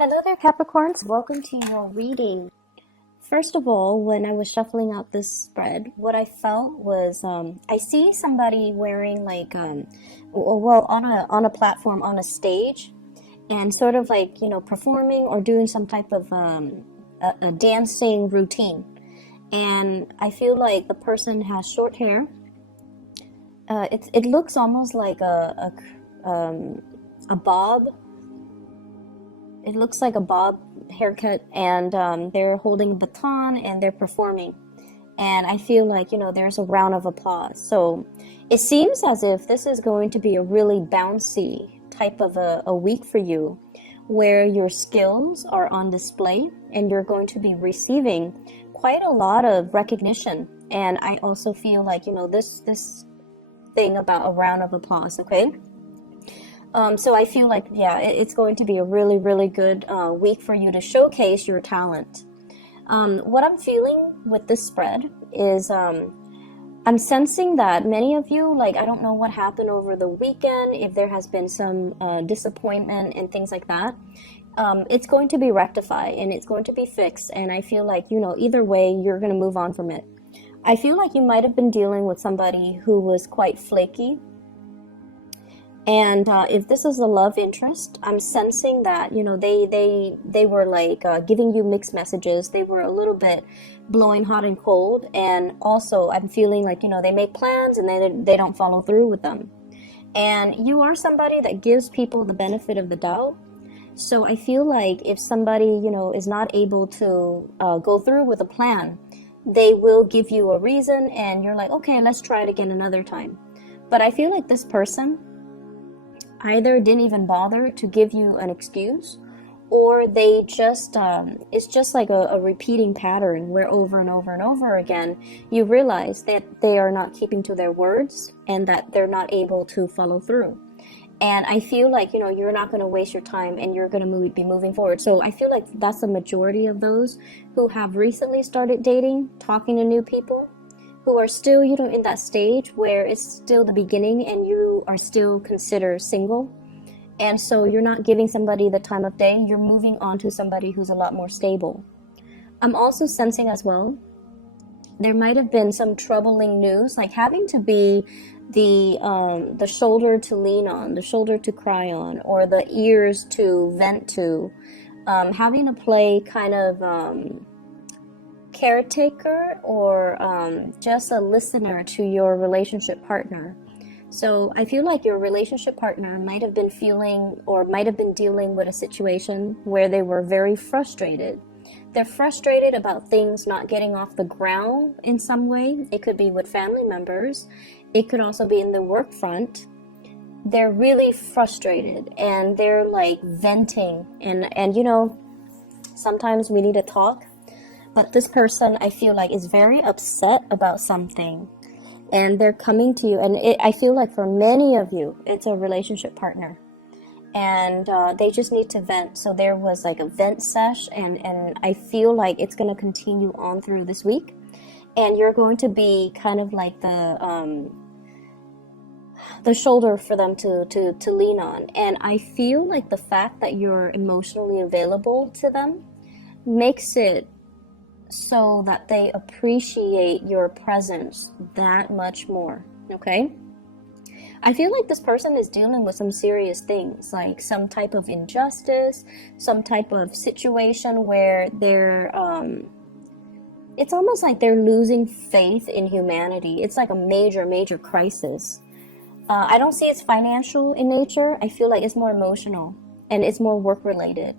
Hello there, Capricorns. Welcome to your reading. First of all, when I was shuffling out this spread, what I felt was I see somebody wearing like well on a platform on a stage, and sort of like performing or doing some type of a dancing routine. And I feel like the person has short hair. It looks almost like a bob. It looks like a bob haircut, and they're holding a baton and they're performing. And I feel like, there's a round of applause. So it seems as if this is going to be a really bouncy type of a week for you, where your skills are on display and you're going to be receiving quite a lot of recognition. And I also feel like, this thing about a round of applause, okay? So I feel like, yeah, it's going to be a really, really good week for you to showcase your talent. What I'm feeling with this spread is I'm sensing that many of you, like, I don't know what happened over the weekend, if there has been some disappointment and things like that. It's going to be rectified and it's going to be fixed. And I feel like, either way, you're going to move on from it. I feel like you might have been dealing with somebody who was quite flaky. And if this is a love interest, I'm sensing that, they were like giving you mixed messages. They were a little bit blowing hot and cold. And also I'm feeling like, they make plans and they don't follow through with them. And you are somebody that gives people the benefit of the doubt. So I feel like if somebody, is not able to go through with a plan, they will give you a reason and you're like, okay, let's try it again another time. But I feel like this person either didn't even bother to give you an excuse, or they just it's just like a repeating pattern where over and over and over again you realize that they are not keeping to their words and that they're not able to follow through. And I feel like you're not going to waste your time and you're going to be moving forward. So I feel like that's the majority of those who have recently started dating, talking to new people, who are still, in that stage where it's still the beginning and you are still considered single. And so you're not giving somebody the time of day, you're moving on to somebody who's a lot more stable. I'm also sensing as well, there might have been some troubling news, like having to be the shoulder to lean on, the shoulder to cry on, or the ears to vent to, having to play kind of caretaker or just a listener to your relationship partner. So I feel like your relationship partner might have been feeling or might have been dealing with a situation where they were very frustrated. They're frustrated about things not getting off the ground in some way. It could be with family members. It could also be in the work front. They're really frustrated and they're like venting and sometimes we need to talk. But this person, I feel like, is very upset about something. And they're coming to you. And I feel like for many of you, it's a relationship partner. And they just need to vent. So there was like a vent sesh. And I feel like it's going to continue on through this week. And you're going to be kind of like the shoulder for them to lean on. And I feel like the fact that you're emotionally available to them makes it so that they appreciate your presence that much more, okay? I feel like this person is dealing with some serious things, like some type of injustice, some type of situation where they're, it's almost like they're losing faith in humanity. It's like a major, major crisis. I don't see it's financial in nature. I feel like it's more emotional and it's more work-related.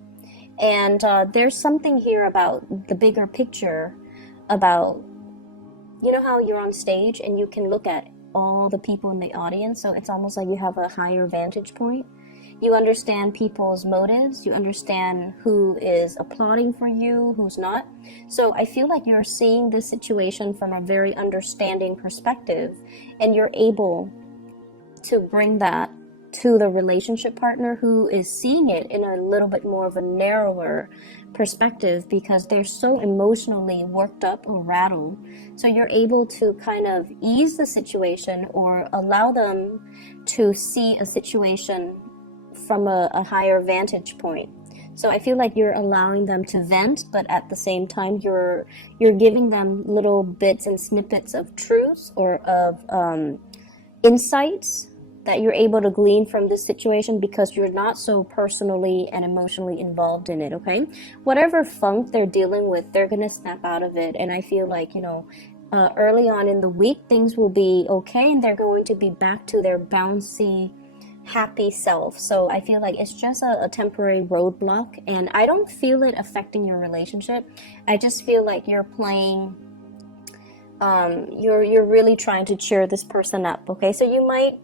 And there's something here about the bigger picture about, how you're on stage and you can look at all the people in the audience. So it's almost like you have a higher vantage point. You understand people's motives. You understand who is applauding for you, who's not. So I feel like you're seeing this situation from a very understanding perspective, and you're able to bring that to the relationship partner who is seeing it in a little bit more of a narrower perspective because they're so emotionally worked up or rattled. So you're able to kind of ease the situation or allow them to see a situation from a higher vantage point. So I feel like you're allowing them to vent, but at the same time, you're giving them little bits and snippets of truths or of insights that you're able to glean from this situation because you're not so personally and emotionally involved in it, okay? Whatever funk they're dealing with, they're going to snap out of it. And I feel like, early on in the week, things will be okay and they're going to be back to their bouncy, happy self. So I feel like it's just a temporary roadblock, and I don't feel it affecting your relationship. I just feel like you're playing, you're really trying to cheer this person up, okay? So you might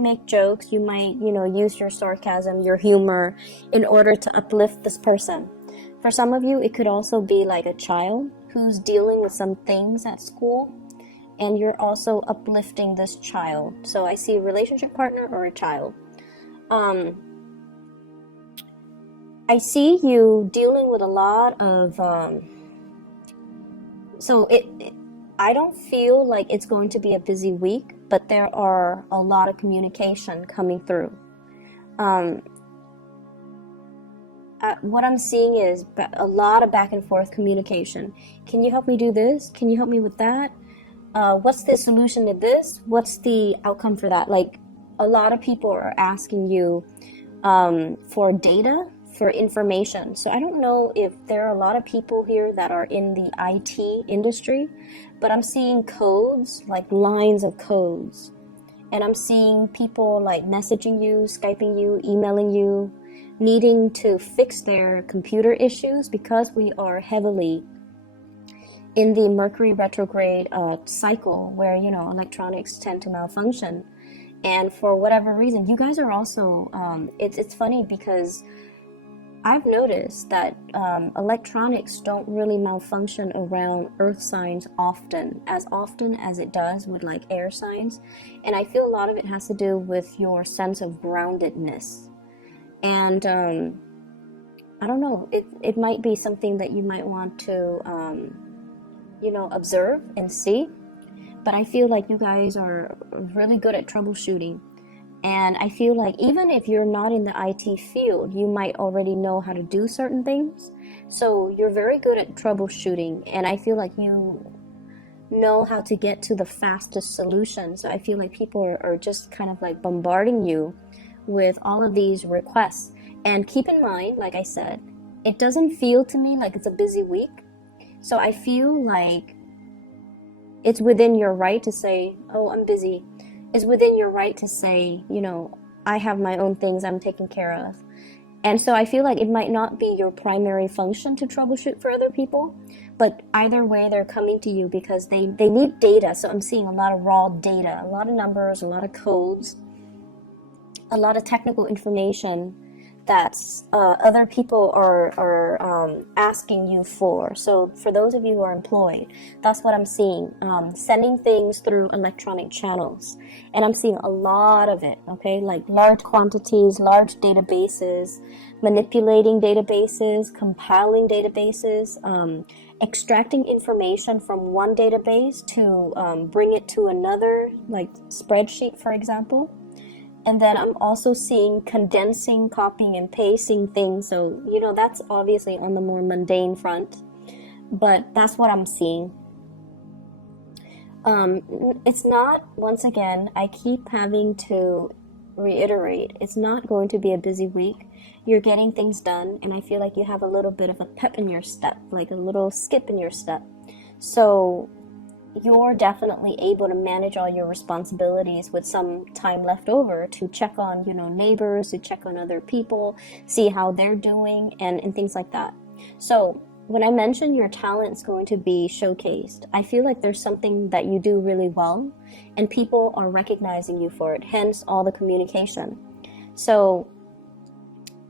make jokes, you might, use your sarcasm, your humor in order to uplift this person. For some of you, it could also be like a child who's dealing with some things at school, and you're also uplifting this child. So I see a relationship partner or a child. I see you dealing with a lot of, I don't feel like it's going to be a busy week, but there are a lot of communication coming through. What I'm seeing is a lot of back and forth communication. Can you help me do this? Can you help me with that? What's the solution to this? What's the outcome for that? Like, a lot of people are asking you for data, for information. So I don't know if there are a lot of people here that are in the IT industry, but I'm seeing codes, like lines of codes. And I'm seeing people like messaging you, Skyping you, emailing you, needing to fix their computer issues because we are heavily in the Mercury retrograde cycle where, electronics tend to malfunction. And for whatever reason, you guys are also, it's funny because I've noticed that electronics don't really malfunction around earth signs often as it does with like air signs. And I feel a lot of it has to do with your sense of groundedness. And I don't know, it might be something that you might want to, observe and see. But I feel like you guys are really good at troubleshooting. And I feel like even if you're not in the IT field, you might already know how to do certain things. So you're very good at troubleshooting. And I feel like you know how to get to the fastest solutions. I feel like people are just kind of like bombarding you with all of these requests. And keep in mind, like I said, it doesn't feel to me like it's a busy week. So I feel like it's within your right to say, oh, I'm busy. It's within your right to say, I have my own things I'm taking care of. And so I feel like it might not be your primary function to troubleshoot for other people, but either way, they're coming to you because they need data. So I'm seeing a lot of raw data, a lot of numbers, a lot of codes, a lot of technical information that other people are asking you for. So for those of you who are employed, that's what I'm seeing. Sending things through electronic channels. And I'm seeing a lot of it, okay? Like large quantities, large databases, manipulating databases, compiling databases, extracting information from one database to bring it to another, like spreadsheet, for example. And then I'm also seeing condensing, copying, and pasting things. So, that's obviously on the more mundane front. But that's what I'm seeing. It's not, once again, I keep having to reiterate, it's not going to be a busy week. You're getting things done. And I feel like you have a little bit of a pep in your step, like a little skip in your step. So you're definitely able to manage all your responsibilities with some time left over to check on, neighbors, to check on other people, see how they're doing, and things like that. So when I mention your talent's going to be showcased, I feel like there's something that you do really well, and people are recognizing you for it, hence all the communication. So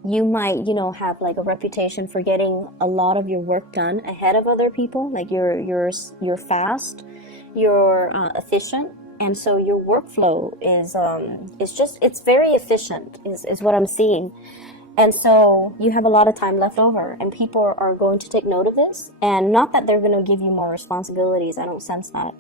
you might, have like a reputation for getting a lot of your work done ahead of other people. Like you're fast, you're efficient, and so your workflow it's very efficient is what I'm seeing. And so you have a lot of time left over, and people are going to take note of this. And not that they're going to give you more responsibilities, I don't sense that,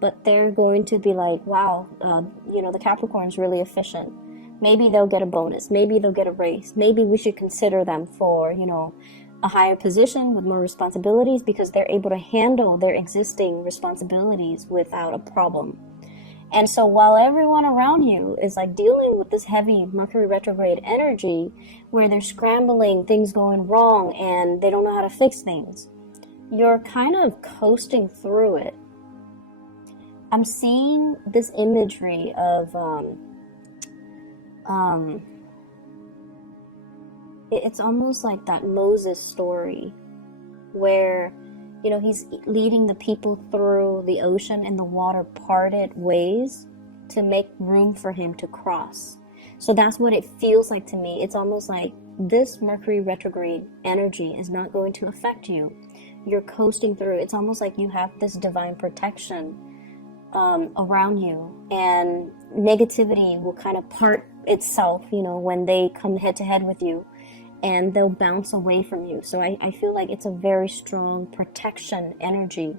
but they're going to be like, wow, the Capricorn's really efficient. Maybe they'll get a bonus. Maybe they'll get a raise. Maybe we should consider them for, you know, a higher position with more responsibilities because they're able to handle their existing responsibilities without a problem. And so while everyone around you is like dealing with this heavy Mercury retrograde energy where they're scrambling, things going wrong, and they don't know how to fix things, you're kind of coasting through it. I'm seeing this imagery of it's almost like that Moses story where, you know, he's leading the people through the ocean and the water parted ways to make room for him to cross. So that's what it feels like to me. It's almost like this Mercury retrograde energy is not going to affect you. You're coasting through. It's almost like you have this divine protection around you, and negativity will kind of part itself, you know, when they come head to head with you, and they'll bounce away from you. So I feel like it's a very strong protection energy.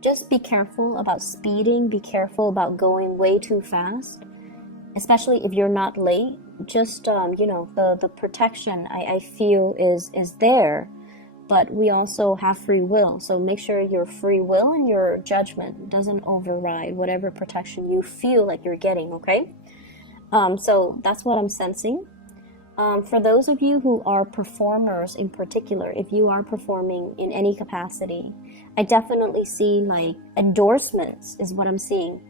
Just be careful about speeding. Be careful about going way too fast, especially if you're not late. Just, you know, the protection I feel is there, but we also have free will. So make sure your free will and your judgment doesn't override whatever protection you feel like you're getting, okay? So that's what I'm sensing. For those of you who are performers in particular, if you are performing in any capacity, I definitely see like endorsements is what I'm seing.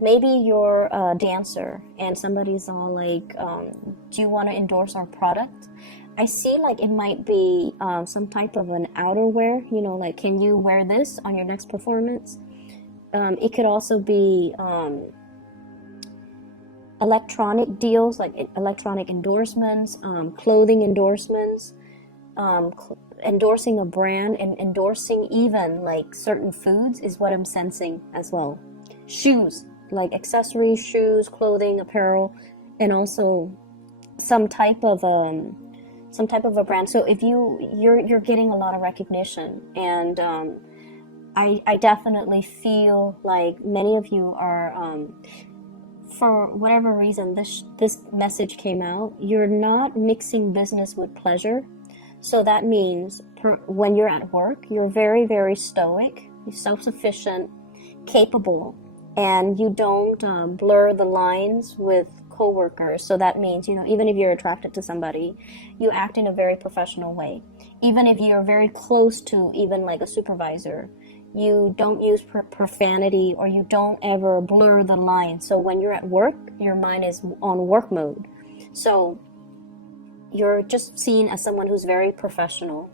Maybe you're a dancer and somebody's all like, do you want to endorse our product? I see like it might be some type of an outerwear, you know, like, can you wear this on your next performance? It could also be electronic deals, like electronic endorsements, clothing endorsements, endorsing a brand, and endorsing even like certain foods is what I'm sensing as well. Shoes, like accessories, shoes, clothing, apparel, and also some type of a brand. So if you're getting a lot of recognition, and I definitely feel like many of you are, for whatever reason, this message came out. You're not mixing business with pleasure. So that means when you're at work, you're very, very stoic, you're self-sufficient, capable, and you don't blur the lines with coworkers. So that means, you know, even if you're attracted to somebody, you act in a very professional way. Even if you're very close to even like a supervisor, you don't use profanity, or you don't ever blur the line. So when you're at work, your mind is on work mode. So you're just seen as someone who's very professional.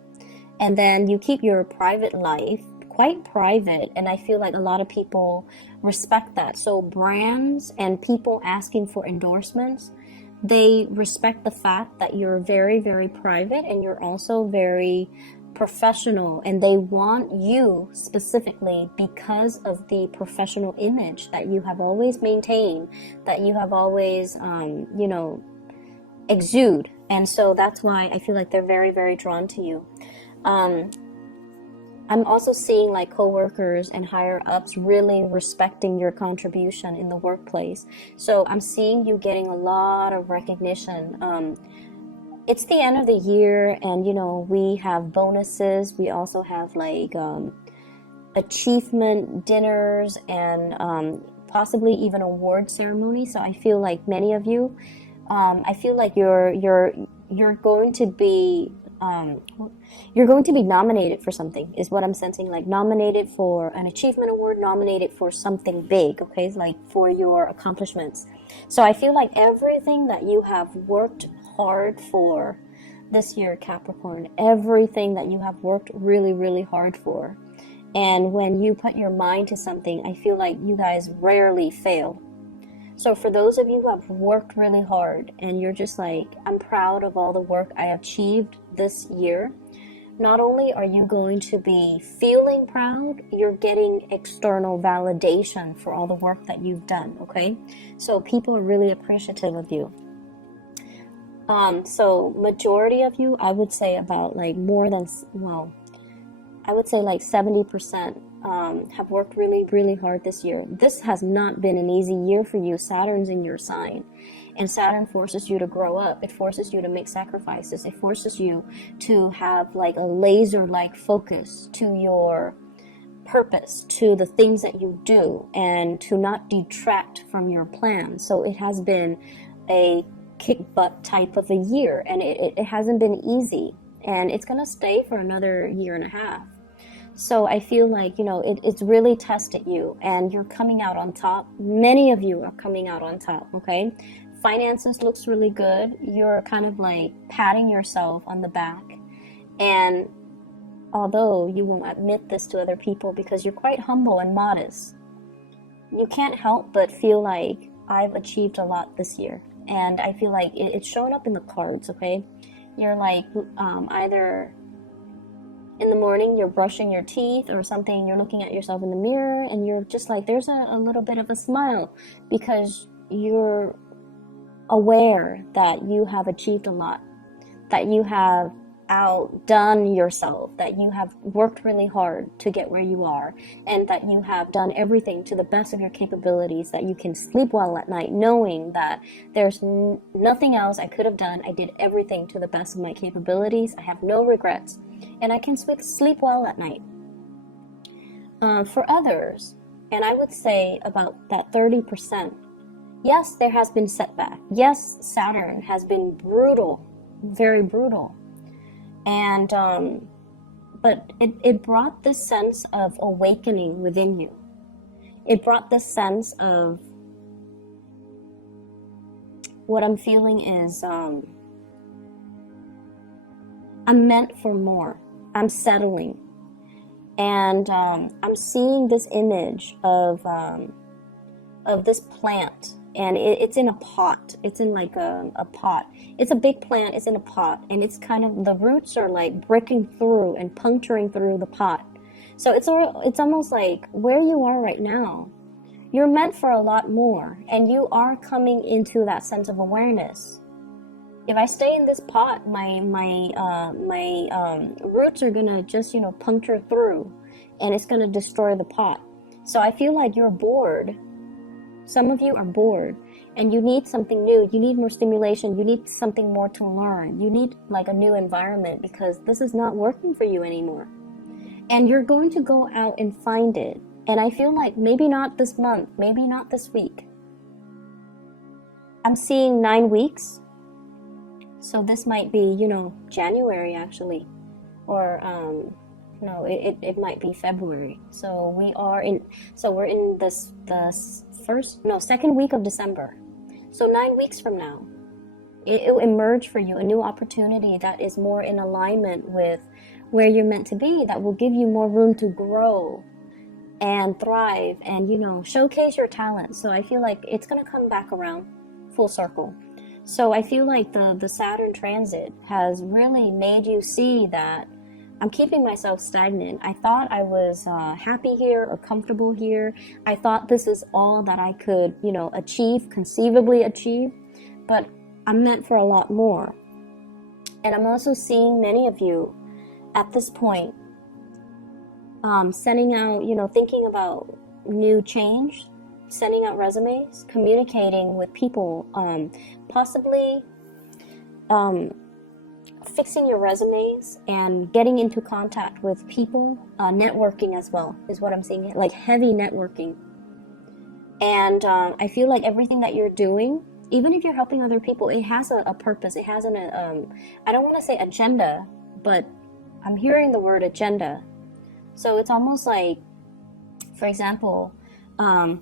And then you keep your private life quite private, and I feel like a lot of people respect that. So brands and people asking for endorsements, they respect the fact that you're very, very private, and you're also very professional, and they want you specifically because of the professional image that you have always maintained, that you have always you know, exude. And so that's why I feel like they're very, very drawn to you. I'm also seeing like coworkers and higher ups really respecting your contribution in the workplace. So I'm seeing you getting a lot of recognition. It's the end of the year, and you know, we have bonuses. We also have like achievement dinners, and possibly even award ceremony. So I feel like many of you, I feel like you're going to be nominated for something, is what I'm sensing. Like nominated for an achievement award, nominated for something big, okay, like for your accomplishments. So I feel like everything that you have worked hard for this year, Capricorn, everything that you have worked really, really hard for, and when you put your mind to something, I feel like you guys rarely fail. So for those of you who have worked really hard, and you're just like, I'm proud of all the work I achieved this year, not only are you going to be feeling proud, you're getting external validation for all the work that you've done, okay? So people are really appreciative of you. So majority of you, I would say about like more than, well, I would say like 70% have worked really, really hard this year. This has not been an easy year for you. Saturn's in your sign, and Saturn forces you to grow up. It forces you to make sacrifices. It forces you to have like a laser-like focus to your purpose, to the things that you do, and to not detract from your plan. So it has been a kick butt type of a year, and it hasn't been easy, and it's gonna stay for another year and a half. So I feel like, you know, it's really tested you, and you're coming out on top. Many of you are coming out on top, okay? Finances looks really good. You're kind of like patting yourself on the back. And although you won't admit this to other people because you're quite humble and modest, you can't help but feel like I've achieved a lot this year. And I feel like it's showing up in the cards, okay? You're like either in the morning you're brushing your teeth or something, you're looking at yourself in the mirror and you're just like, there's a little bit of a smile because you're aware that you have achieved a lot, that you have outdone yourself, that you have worked really hard to get where you are, and that you have done everything to the best of your capabilities, that you can sleep well at night knowing that there's nothing else I could have done. I did everything to the best of my capabilities. I have no regrets, and I can sleep well at night. For others, and I would say about that 30%, yes, there has been setback. Yes, Saturn has been brutal, very brutal. And, but it brought this sense of awakening within you. It brought this sense of, what I'm feeling is, I'm meant for more. I'm settling. And, I'm seeing this image of this plant. And it's in a pot. It's in like a pot. It's a big plant. It's in a pot. And it's kind of, the roots are like breaking through and puncturing through the pot. So it's almost like where you are right now, you're meant for a lot more. And you are coming into that sense of awareness. If I stay in this pot, my roots are going to just, you know, puncture through. And it's going to destroy the pot. So I feel like you're bored. Some of you are bored and you need something new. You need more stimulation. You need something more to learn. You need like a new environment because this is not working for you anymore. And you're going to go out and find it. And I feel like maybe not this month, maybe not this week. I'm seeing 9 weeks. So this might be, you know, January actually. Or, no, it might be February. So we're in the second week of December. So 9 weeks from now, it will emerge for you a new opportunity that is more in alignment with where you're meant to be, that will give you more room to grow and thrive and, you know, showcase your talent. So I feel like it's going to come back around full circle. So I feel like the Saturn transit has really made you see that I'm keeping myself stagnant. I thought I was happy here or comfortable here. I thought this is all that I could, you know, conceivably achieve, but I'm meant for a lot more. And I'm also seeing many of you at this point sending out, you know, thinking about new change, sending out resumes, communicating with people, possibly fixing your resumes and getting into contact with people, networking as well is what I'm seeing, like heavy networking. And I feel like everything that you're doing, even if you're helping other people, it has a purpose. It has an, I don't want to say agenda, but I'm hearing the word agenda. So it's almost like, for example,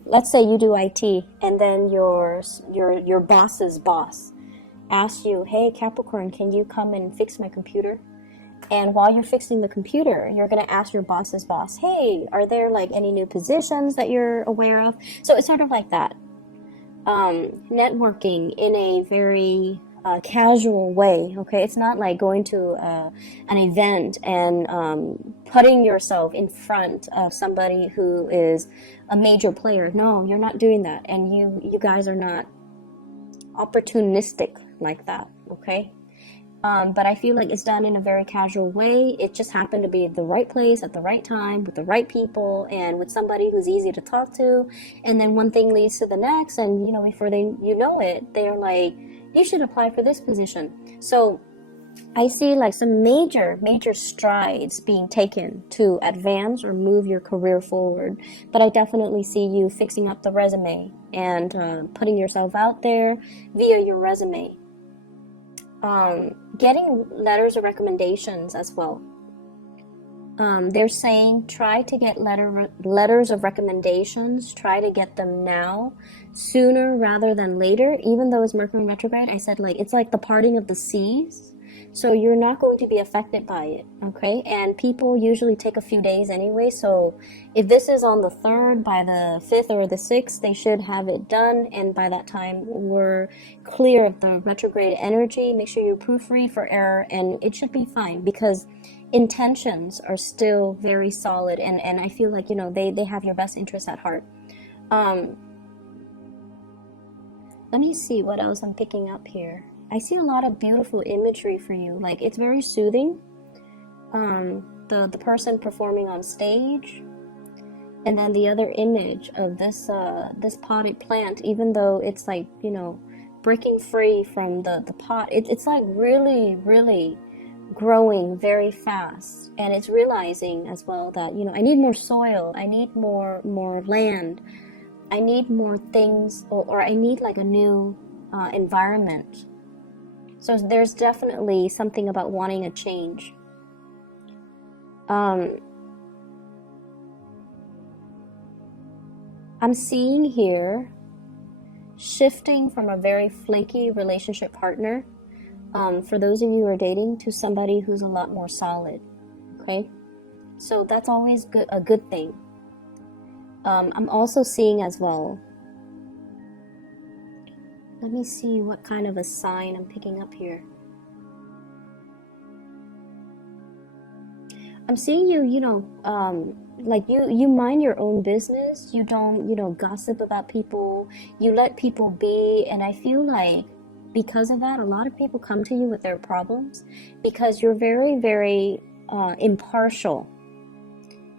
let's say you do IT and then your boss's boss asks you, hey Capricorn, can you come and fix my computer? And while you're fixing the computer, you're going to ask your boss's boss, hey, are there like any new positions that you're aware of? So it's sort of like that. Networking in a very casual way, okay? It's not like going to an event and putting yourself in front of somebody who is a major player. No, you're not doing that. And you guys are not opportunistic like that, okay? But I feel like it's done in a very casual way. It just happened to be at the right place at the right time with the right people and with somebody who's easy to talk to. And then one thing leads to the next, and before you know it, they're like, you should apply for this position. So I see like some major strides being taken to advance or move your career forward. But I definitely see you fixing up the resume and putting yourself out there via your resume. Getting letters of recommendations as well. They're saying try to get letters of recommendations. Try to get them now, sooner rather than later. Even though it's Mercury retrograde, I said like it's like the parting of the seas. So you're not going to be affected by it, okay? And people usually take a few days anyway. So if this is on the 3rd, by the 5th or the 6th, they should have it done. And by that time, we're clear of the retrograde energy. Make sure you proofread for error, and it should be fine because intentions are still very solid. And I feel like, they have your best interest at heart. Let me see what else I'm picking up here. I see a lot of beautiful imagery for you. Like, it's very soothing. The person performing on stage, and then the other image of this potted plant. Even though it's like breaking free from the pot, it's like really growing very fast, and it's realizing as well that I need more soil, I need more land, I need more things, or I need like a new environment. So there's definitely something about wanting a change. I'm seeing here shifting from a very flaky relationship partner, for those of you who are dating, to somebody who's a lot more solid. Okay, so that's always a good thing. I'm also seeing as well. Let me see what kind of a sign I'm picking up here. I'm seeing you, like you mind your own business. You don't, gossip about people. You let people be. And I feel like because of that, a lot of people come to you with their problems because you're very, very impartial.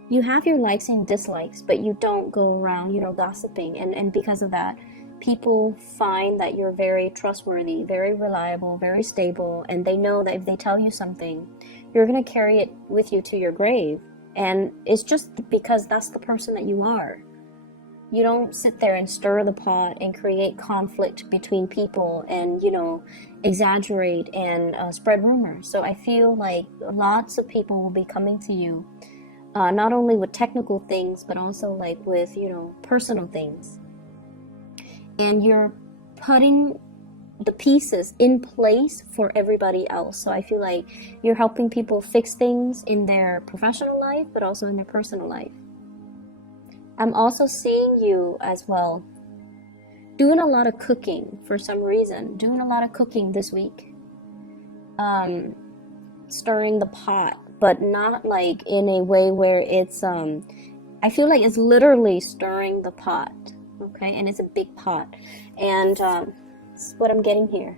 You have your likes and dislikes, but you don't go around, gossiping. And because of that, people find that you're very trustworthy, very reliable, very stable, and they know that if they tell you something, you're going to carry it with you to your grave. And it's just because that's the person that you are. You don't sit there and stir the pot and create conflict between people and, exaggerate and spread rumors. So I feel like lots of people will be coming to you, not only with technical things, but also like with, personal things. And you're putting the pieces in place for everybody else. So I feel like you're helping people fix things in their professional life, but also in their personal life. I'm also seeing you as well doing a lot of cooking for some reason. Doing a lot of cooking this week. Stirring the pot, but not like in a way where it's, I feel like it's literally stirring the pot. Okay, and it's a big pot, and that's what I'm getting here.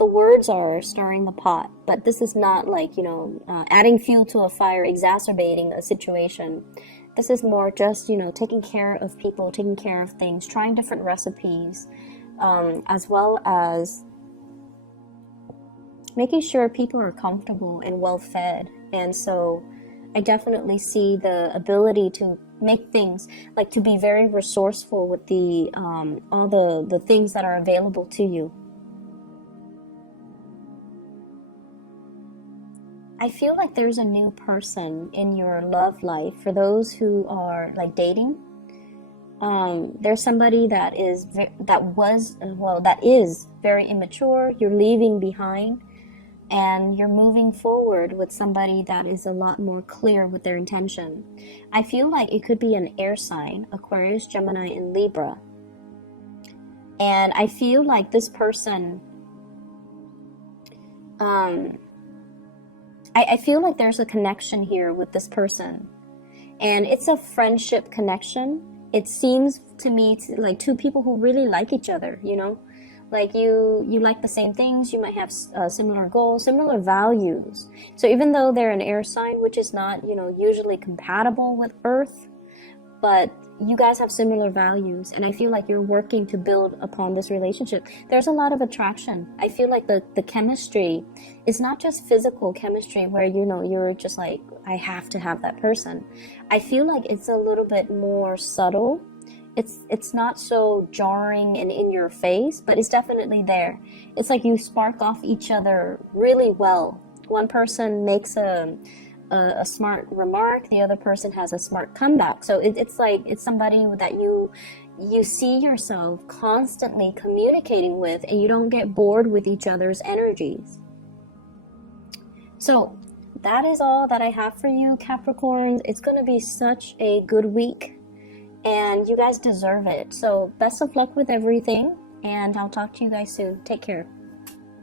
The words are stirring the pot, but this is not like adding fuel to a fire, exacerbating a situation. This is more just taking care of people, taking care of things, trying different recipes, as well as making sure people are comfortable and well fed. And so I definitely see the ability to make things, like to be very resourceful with the all the things that are available to you. I feel like there's a new person in your love life. For those who are like dating, there's somebody that is very immature. You're leaving behind, and you're moving forward with somebody that is a lot more clear with their intention. I feel like it could be an air sign, Aquarius, Gemini, and Libra. And I feel like this person, I feel like there's a connection here with this person. And it's a friendship connection. It seems to me like two people who really like each other, Like you like the same things, you might have similar goals, similar values. So even though they're an air sign, which is not, usually compatible with Earth, but you guys have similar values, and I feel like you're working to build upon this relationship. There's a lot of attraction. I feel like the chemistry is not just physical chemistry where, you're just like, I have to have that person. I feel like it's a little bit more subtle. It's not so jarring and in your face, but it's definitely there. It's like you spark off each other really well. One person makes a smart remark, the other person has a smart comeback. So it's like it's somebody that you see yourself constantly communicating with, and you don't get bored with each other's energies. So that is all that I have for you, Capricorns. It's going to be such a good week, and you guys deserve it. So best of luck with everything, and I'll talk to you guys soon. Take care.